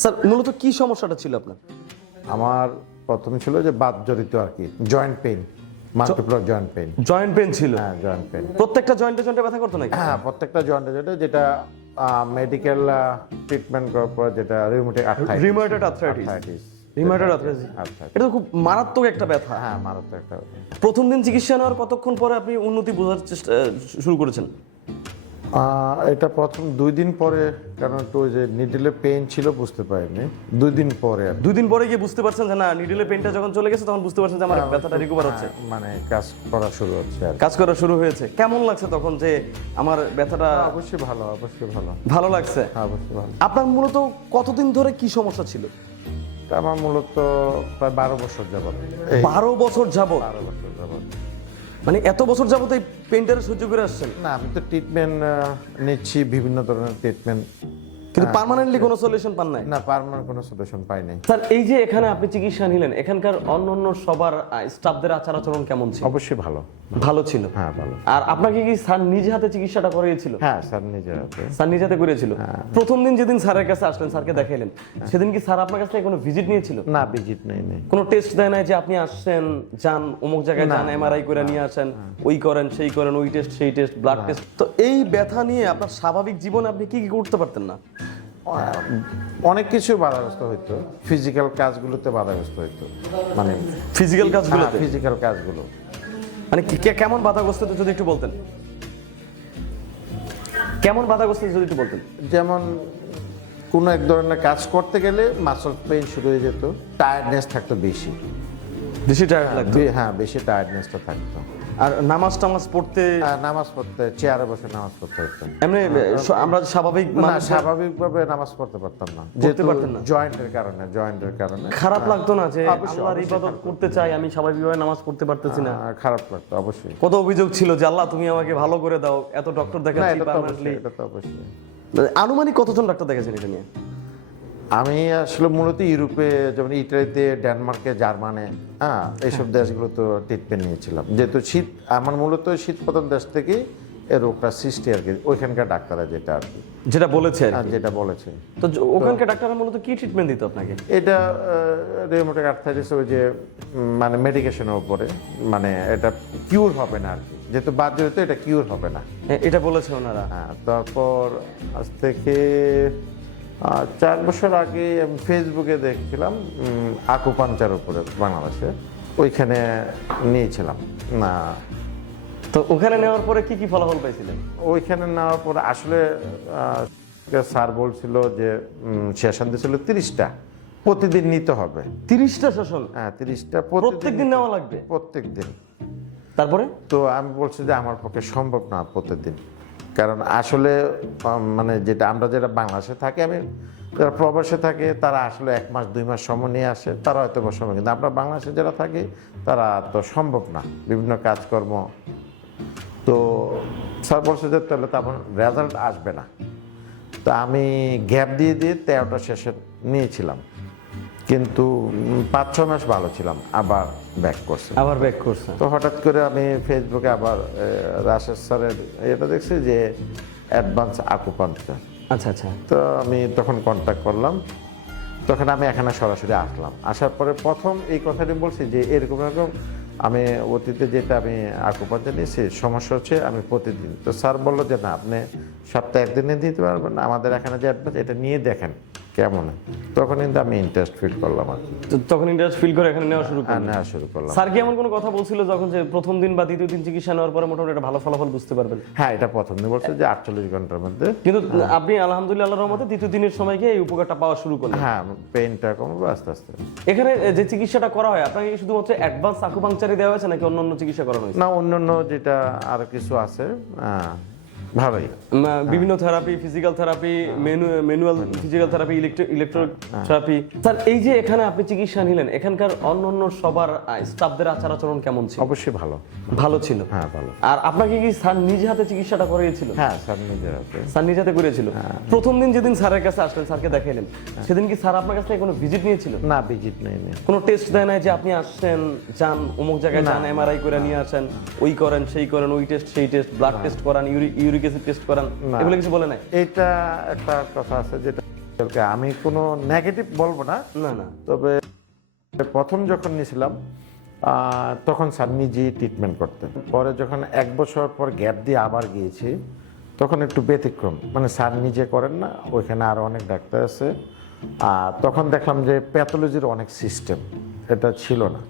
Sir মূলত কি সমস্যাটা ছিল আপনার? আমার প্রথমে ছিল যে বাত জড়িত আর কি, joint pain, multiple joint pain. Joint pain ছিল? হ্যাঁ, জয়েন্ট পেইন। প্রত্যেকটা জয়েন্টে ব্যথা করতো নাকি? হ্যাঁ, প্রত্যেকটা জয়েন্টে যেটা মেডিকেল ট্রিটমেন্ট করার পর যেটা rheumatic arthritis. Rheumatoid arthritis. Rheumatoid arthritis. এটা তো খুব মারাত্মক একটা ব্যথা। হ্যাঁ, মারাত্মক একটা। প্রথম দিন চিকিৎসা নেওয়ার কতক্ষণ পরে আপনি উন্নতি বোঝার চেষ্টা শুরু করেছেন? এটা প্রথম 2 দিন পরে, কারণ একটু ওই যে নিডলে পেইন ছিল, বুঝতে পারিনি 2 দিন পরে। 2 দিন পরে গিয়ে বুঝতে পারছেন যে না, নিডলের পেনটা যখন চলে গেছে তখন বুঝতে পারছেন যে আমার ব্যথাটা রিকভার হচ্ছে, মানে কাজ করা শুরু হচ্ছে আর কি। কাজ করা শুরু হয়েছে। কেমন লাগছে তখন যে আমার ব্যথাটা? অবশ্যই ভালো, অবশ্যই ভালো। ভালো লাগছে? হ্যাঁ, অবশ্যই ভালো। আপনার মূলত কতদিন ধরে কি সমস্যা ছিল? তা আমার মূলত প্রায় 12 বছর যাবত। 12 বছর যাবত? 12 বছর যাবত। মানে এত বছর যাবত এই পেনটারে সহ্য করে আসছেন? না, আমি তো ট্রিটমেন্ট নিচ্ছি, বিভিন্ন ধরনের ট্রিটমেন্ট, কিন্তু পার্মানেন্টলি কোনো সলিউশন পান নাই? না, পার্মানেন্ট কোনো সলিউশন পাই নাই। স্যার এই যে এখানে আপনি চিকিৎসা নিলেন, এখানকার অন্যান্য সবার স্টাফদের আচার আচরণ কেমন ছিল? অবশ্যই ভালো। ভালো ছিল? হ্যাঁ, ভালো। আর আপনাকে কি স্যার নিজে হাতে চিকিৎসাটা করিয়েছিল? হ্যাঁ, স্যার নিজে হাতে। স্যার নিজে হাতে করিয়েছিল? প্রথম দিন যেদিন স্যারের কাছে আসলেন, স্যারকে দেখাইলেন, সেদিন কি স্যার আপনার কাছ থেকে কোনো ভিজিট নিয়েছিল? না, ভিজিট নেই। কোনো টেস্ট দেয় নাই যে আপনি আসছেন, যান অমুক জায়গায় যান, এমআরআই করে নিয়ে আসেন, ওই করেন সেই করেন, ওই টেস্ট সেই টেস্ট, ব্লাড টেস্ট? তো এই ব্যথা নিয়ে আপনার স্বাভাবিক জীবনে আপনি কি কি করতে পারতেন না? অনেক কিছু বাধাগ্রস্ত হইতো, ফিজিক্যাল কাজগুলোতে বাধাগ্রস্ত হইতো, মানে ফিজিক্যাল কাজগুলোতে? ফিজিক্যাল কাজগুলো মানে কেমন বাধাগ্রস্ত যদি একটু বলতেন? কেমন বাধাগ্রস্ত যদি একটু বলতেন? যেমন কোনো এক ধরনের কাজ করতে গেলে মাসল পেইন শুরু হয়ে যেত, টায়ার্ডনেস থাকতো বেশি। বেশি টায়ার্ড লাগতো? হ্যাঁ, বেশি টায়ার্ডনেসটা থাকতো। আর নামাজ টামাজ পড়তে? নামাজ পড়তে চেয়ারে বসে নামাজ পড়তে হতো। এমনি আমরা স্বাভাবিক না, স্বাভাবিকভাবে নামাজ পড়তে পারতাম না, পড়তে পারতেন না? জয়েন্টের কারণে। খারাপ লাগতো না যে অবশ্যই, আল্লাহর অবশ্যই ইবাদত করতে চাই, আমি স্বাভাবিকভাবে নামাজ পড়তে পারতেছি না? খারাপ লাগতো অবশ্যই। কত অভিযোগ ছিল যে আল্লাহ তুমি আমাকে ভালো করে দাও, এত ডক্টর না, দেখাচ্ছি এটা তো পার্মানেন্টলি। অবশ্যই, এটা তো অবশ্যই। আনুমানিক কতজন ডাক্তার দেখেছেন এটা নিয়ে? আমি আসলে মূলত ইউরোপে, যেমন ইটালিতে, ডেনমার্কে, জার্মানে, এইসব দেশগুলো তো ট্রিটমেন্ট নিয়েছিলাম। যেহেতু শীত, আমার মূলত শীত প্রধান দেশ থেকে এই রোগটা সৃষ্টি আর কি, ওইখানকার ডাক্তাররা যেটা আর কি, যেটা বলেছে আর কি। যেটা বলেছে। তো ওখানকার ডাক্তাররা মূলত কি ট্রিটমেন্ট দিত আপনাকে? এটা রিউমেটিক আর্থ্রাইটিস, ওই যে মানে মেডিকেশনের উপরে, মানে এটা কিউর হবে না আর কি, যেহেতু বাদ যেহেতু এটা কিউর হবে না, এটা বলেছে ওনারা? হ্যাঁ। তারপর আজ থেকে 4 বছর আগে আমি ফেসবুকে দেখছিলাম আকুপাঞ্চার উপরে বাংলাদেশে, ওইখানে নিয়েছিলাম না। তো ওখানে নেওয়ার পরে কি কি ফলাফল পাইছিলেন? ওইখানে নেওয়ার পরে আসলে স্যার বলছিল যে সেশন দিয়েছিল 30টা, প্রতিদিন নিতে হবে। 30টা সেশন? হ্যাঁ, 30টা প্রত্যেকদিন নেওয়া লাগবে? প্রত্যেক দিন। তারপরে তো আমি বলছি যে আমার পক্ষে সম্ভব না প্রতিদিন, কারণ আসলে মানে আমরা যেটা বাংলাদেশে থাকি, আমি যারা প্রবাসে থাকে তারা আসলে 1 মাস 2 মাস সময় নিয়ে আসে, তারা হয়তো সময়, কিন্তু আমরা বাংলাদেশে যারা থাকি তারা তো সম্ভব না, বিভিন্ন কাজকর্ম। তো স্যার বলছে যে তাহলে তখন রেজাল্ট আসবে না। তো আমি গ্যাপ দিয়ে 13টা সেশন নিয়েছিলাম, কিন্তু 5-6 মাস ভালো ছিলাম, আবার ব্যাক করছে। তো হঠাৎ করে আমি ফেসবুকে আবার রাশেদ স্যারের এটা দেখছি যে অ্যাডভান্স আকুপাঞ্চার। আচ্ছা আচ্ছা। তো আমি তখন কন্ট্যাক্ট করলাম, তখন আমি এখানে সরাসরি আসলাম। আসার পরে প্রথম এই কথাটি বলছি যে এরকম এরকম আমি অতীতে যেটা আমি আকুপাঞ্চার নিয়েছি, সমস্যা হচ্ছে আমি প্রতিদিন। তো স্যার বললো যে না, আপনি সপ্তাহে 1 দিনে দিতে পারবেন না, আমাদের এখানে যে অ্যাডভান্স, এটা নিয়ে দেখেন কেমন। তখন কিন্তু আমি ইন্টারেস্ট ফিল করলাম আর কি। তখন ইন্টারেস্ট ফিল করে এখানে নেওয়া শুরু করলাম। স্যার কি এমন কোনো কথা বলছিল যখন যে প্রথম দিন বা দ্বিতীয় দিন চিকিৎসা নেওয়ার পরে মোটামুটি একটা ভালো ফলাফল বুঝতে পারবেন? হ্যাঁ, এটা প্রথম দিন বলছে যে 48 ঘন্টার মধ্যে। কিন্তু আপনি আলহামদুলিল্লাহ আল্লাহর রহমতে দ্বিতীয় দিনের সময় গিয়ে এই উপকারটা পাওয়া শুরু করলেন? হ্যাঁ, পেইনটা কমবে আস্তে আস্তে। এখানে যে চিকিৎসাটা করা হয়, আপনাকে কি শুধুমাত্র অ্যাডভান্স আকুপাংচারই দেওয়া হয়েছে নাকি অন্যান্য চিকিৎসা করানো হয়েছে? না, অন্যান্য যেটা আরো কিছু আছে, ভালোই। বিভিন্ন therapy, physical therapy, manual physical therapy, electric therapy. Sir এই যে এখানে আপনি চিকিৎসা নিলেন, এখানকার অন্যান্য সবার স্টাফদের আচার আচরণ কেমন ছিল? অবশ্যই ভালো। ভালো ছিল? হ্যাঁ, ভালো। আর আপনাকে কি স্যার নিজে হাতে চিকিৎসাটা করিয়েছিল? হ্যাঁ, স্যার নিজে হাতে। স্যার নিজে হাতে করিয়েছিল? প্রথম দিন যেদিন স্যারের কাছে আসলেন, স্যারকে দেখাইলেন, সেদিন কি স্যার আপনার কাছ থেকে কোনো ভিজিট নিয়েছিল? না, ভিজিট নেই। কোনো টেস্ট দেয় নাই যে আপনি আসছেন, যান অমুক জায়গায় যান, এমআরআই করে নিয়ে আসেন, ওই করেন সেই করেন, ওই টেস্ট সেই টেস্ট, ব্লাড টেস্ট করান, ইউরিক অ্যাসিড টেস্ট করান, এগুলো কিছু বলে নাই? এটা একটা কথা আছে যেটা আমি কোনো নেগেটিভ বলবো না, না না তবে প্রথম যখন নিয়েছিলাম তখন স্যার নিজেই ট্রিটমেন্ট করতেন। পরে যখন 1 বছর পর গ্যাপ দিয়ে আবার গিয়েছি তখন একটু ব্যতিক্রম, মানে স্যার নিজে করেন না, ওইখানে আরও অনেক ডাক্তার আছে। তখন দেখলাম যে প্যাথোলজির অনেক সিস্টেম, এটা ছিল না,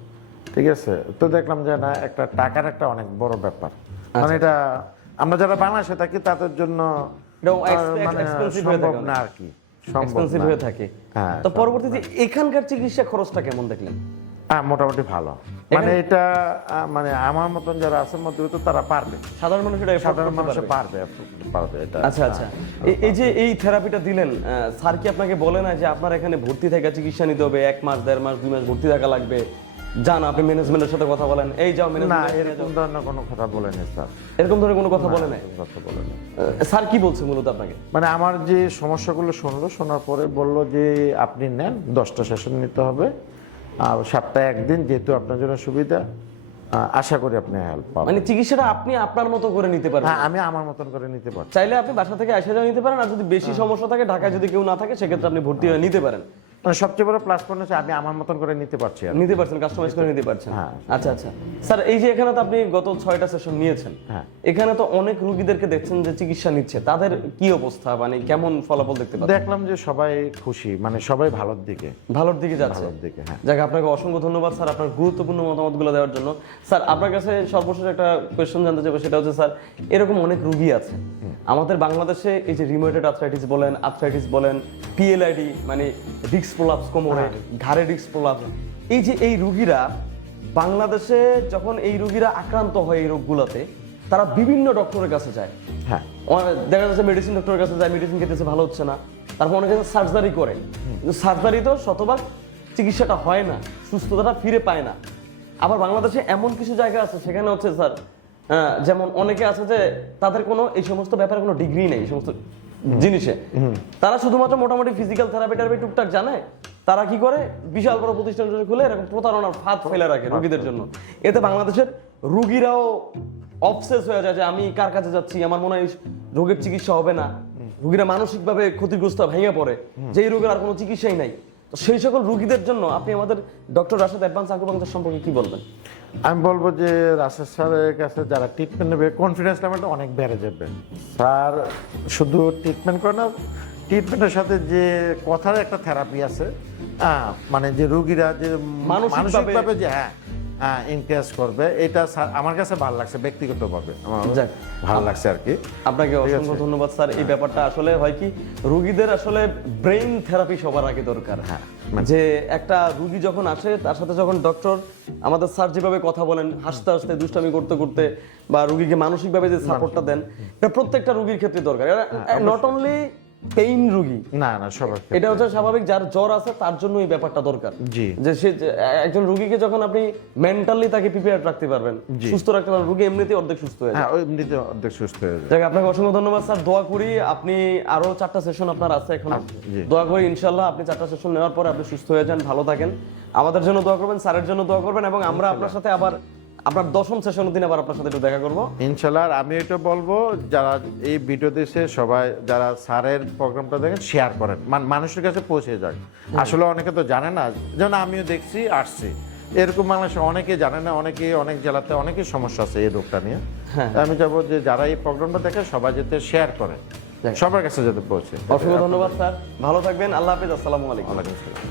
ঠিক আছে। তো দেখলাম যে না, একটা টাকার একটা অনেক বড় ব্যাপার, মানে এটা আমরা যারা বাংলাদেশে থাকি তাদের জন্য মানে সম্ভব না আর কি, সম্ভব এক্সপেন্সিভ না। হয়ে থাকে। হ্যাঁ, তো পরবর্তীতে এখানকার চিকিৎসা খরচটা কেমন দেখলেন? মোটামুটি ভালো, মানে এটা মানে আমার মতন যারা আছে মধ্যবিত্ত তারা পারবে, সাধারণ মানুষ এটা afford সাধারণ করতে মানুষ পারবে? পারবে এটা। আচ্ছা আচ্ছা, এই যে এই থেরাপিটা দিলেন, স্যার কি আপনাকে বলে না যে আপনার এখানে ভর্তি থেকে চিকিৎসা নিতে হবে, 1 মাস 1.5 মাস 2 মাস ভর্তি থাকা লাগবে, যান আপনি ম্যানেজমেন্টের সাথে কথা বলেন, এই যাও না, ম্যানেজমেন্ট, এরকম ধরনের কোনো কথা বলেনি স্যার, এরকম ধরনের কোনো কথা বলে নাই? এরকম কথা বলেনি। স্যার কি বলছে মূলত আপনাকে? মানে আমার যে সমস্যাগুলো শুনলো, শোনার পরে বললো যে আপনি নেন, 10টা সেশন নিতে হবে, আর সপ্তাহে 1 দিন, যেহেতু আপনার জন্য সুবিধা, আশা করি আপনি হেল্প পাবেন। মানে চিকিৎসাটা আপনি আপনার মতো করে নিতে পারবেন? হ্যাঁ, আমি আমার মতন করে নিতে পারছি। চাইলে আপনি বাসা থেকে এসে যাও নিতে পারেন, আর যদি বেশি সমস্যা থাকে, ঢাকায় যদি কেউ না থাকে, সেক্ষেত্রে আপনি ভর্তি হয়ে নিতে পারেন। মানে সবচেয়ে বড় প্লাস পয়েন্ট হচ্ছে আমি আমার মতন করে নিতে পারছি আর কি। নিতে পারছেন, কাস্টমাইজ করে নিতে পারছেন। হ্যাঁ। আচ্ছা আচ্ছা স্যার, এই যে এখানে তো আপনি গত 6টা সেশন নিয়েছেন, হ্যাঁ। এখানে তো অনেক রোগীদেরকে দেখছেন যে চিকিৎসা নিচ্ছে, তাদের কি অবস্থা, মানে কেমন ফলাফল দেখতে পাচ্ছেন? দেখলাম যে সবাই খুশি, মানে সবাই ভালোর দিকে, ভালোর দিকে যাচ্ছে। ভালোর দিকে, হ্যাঁ। যাক, আপনাকে অসংখ্য ধন্যবাদ স্যার আপনার গুরুত্বপূর্ণ মতামতগুলো দেওয়ার জন্য। স্যার, আপনার কাছে সর্বশেষ একটা কোয়েশ্চেন জানতে চাইবো, সেটা হচ্ছে স্যার, এরকম অনেক রোগী আছে আমাদের বাংলাদেশে, এই যে রিউমেটয়েড আর্থ্রাইটিস বলেন, পিএলআইডি মানে ডিস্ক প্রলাপস কোমরে, ঘাড়ে ডিস্ক প্রলাপস, এই যে এই রোগীরা বাংলাদেশে যখন এই রোগীরা আক্রান্ত হয় এই রোগগুলোতে, তারা বিভিন্ন ডক্টরের কাছে যায়। হ্যাঁ, দেখা যাচ্ছে মেডিসিন ডক্টরের কাছে যায়, মেডিসিন খেতেছে, ভালো হচ্ছে না, তারপর অনেকে সার্জারি করে, কিন্তু সার্জারি তো শতভাগ চিকিৎসাটা হয় না, সুস্থতাটা ফিরে পায় না। আবার বাংলাদেশে এমন কিছু জায়গা আছে সেখানে হচ্ছে স্যার, যেমন অনেকে আছে যে তাদের কোনো এই সমস্ত ব্যাপারে কোনো ডিগ্রি নেই, এই সমস্ত জিনিসে তারা শুধুমাত্র মোটামুটি ফিজিক্যাল থেরাপি টুকটাক জানে, তারা কি করে বিশাল বড় প্রতিষ্ঠান খুলে এরকম প্রতারণার ফাঁদ ফেলে রাখে রোগীদের জন্য। এতে বাংলাদেশের রোগীরাও অবসেস হয়ে যায় যে আমি কার কাছে যাচ্ছি, আমার মনে হয় রোগের চিকিৎসা হবে না, রোগীরা মানসিকভাবে ক্ষতিগ্রস্ত ভেঙে পড়ে যে এই রোগের আর কোনো চিকিৎসাই নাই। তো সেই সকল রোগীদের জন্য আপনি আমাদের ডক্টর রাশেদ অ্যাডভান্স আকুপাঙ্কচার সম্পর্কে কি বলবেন? আমি বলবো যে রাশেদ স্যারের কাছে যারা ট্রিটমেন্ট নেবে, কনফিডেন্স লেভেলটা অনেক বেড়ে যাবে। স্যার শুধু ট্রিটমেন্ট করে না, ট্রিটমেন্টের সাথে যে কথার একটা থেরাপি আছে, মানে যে রোগীরা যে মানসিকভাবে যে এনকারেজ করবে, এটা স্যার আমার কাছে ভালো লাগছে, ব্যক্তিগতভাবে আমার যাক, ভালো লাগছে আর কি। আপনাকে অসংখ্য ধন্যবাদ স্যার। এই ব্যাপারটা আসলে হয় কি, রোগীদের আসলে ব্রেইন থেরাপি সবার আগে দরকার। যে একটা রোগী যখন আসে, তার সাথে যখন ডক্টর আমাদের স্যার যেভাবে কথা বলেন, হাসতে হাসতে দুষ্টামি করতে করতে, বা রোগীকে মানসিকভাবে যে সাপোর্টটা দেন, এটা প্রত্যেকটা রোগীর ক্ষেত্রে দরকার। নট অনলি পেইন রোগী, না সবার, এটা হচ্ছে স্বাভাবিক, যার জ্বর আছে তার জন্য এই ব্যাপারটা দরকার। জি, যে সে একজন রোগীকে যখন আপনি মেন্টালি তাকে প্রিপেয়ার রাখতে পারবেন, সুস্থ রাখতে পারবেন, রোগী এমনিতেই অর্ধেক সুস্থ হয়ে যায়। হ্যাঁ, এমনিতে অর্ধেক সুস্থ হয়ে যায়। যাক, আপনাকে অসংখ্য ধন্যবাদ স্যার। দোয়া করি আপনি আরো 4টা সেশন আপনার আছে এখন, দোয়া করি ইনশাআল্লাহ আপনি 4টা সেশন নেওয়ার পরে আপনি সুস্থ হয়ে যান, ভালো থাকেন। আমাদের জন্য দোয়া করবেন, স্যারের জন্য দোয়া করবেন, এবং আমরা আপনার সাথে আবার আপনার 10ম সেশনের দিন আবার আপনার সাথে একটু দেখা করব ইনশাআল্লাহ। আর আমি এটা বলবো, যারা এই ভিডিও দেশে সবাই যারা স্যারের প্রোগ্রামটা দেখেন, শেয়ার করেন, মানুষের কাছে পৌঁছে যাক। আসলে অনেকে তো জানে না, যেমন আমিও দেখছি, আসছি, এরকম বাংলাদেশে অনেকে জানে না, অনেকে অনেক জেলাতে অনেকের সমস্যা আছে এই রোগটা নিয়ে। আমি চাবো যে যারা এই প্রোগ্রামটা দেখে সবাই যাতে শেয়ার করে, সবার কাছে যাতে পৌঁছে। অসংখ্য ধন্যবাদ স্যার, ভালো থাকবেন, আল্লাহ হাফেজ, আসসালামু আলাইকুম। ওয়ালাইকুম আসসালাম।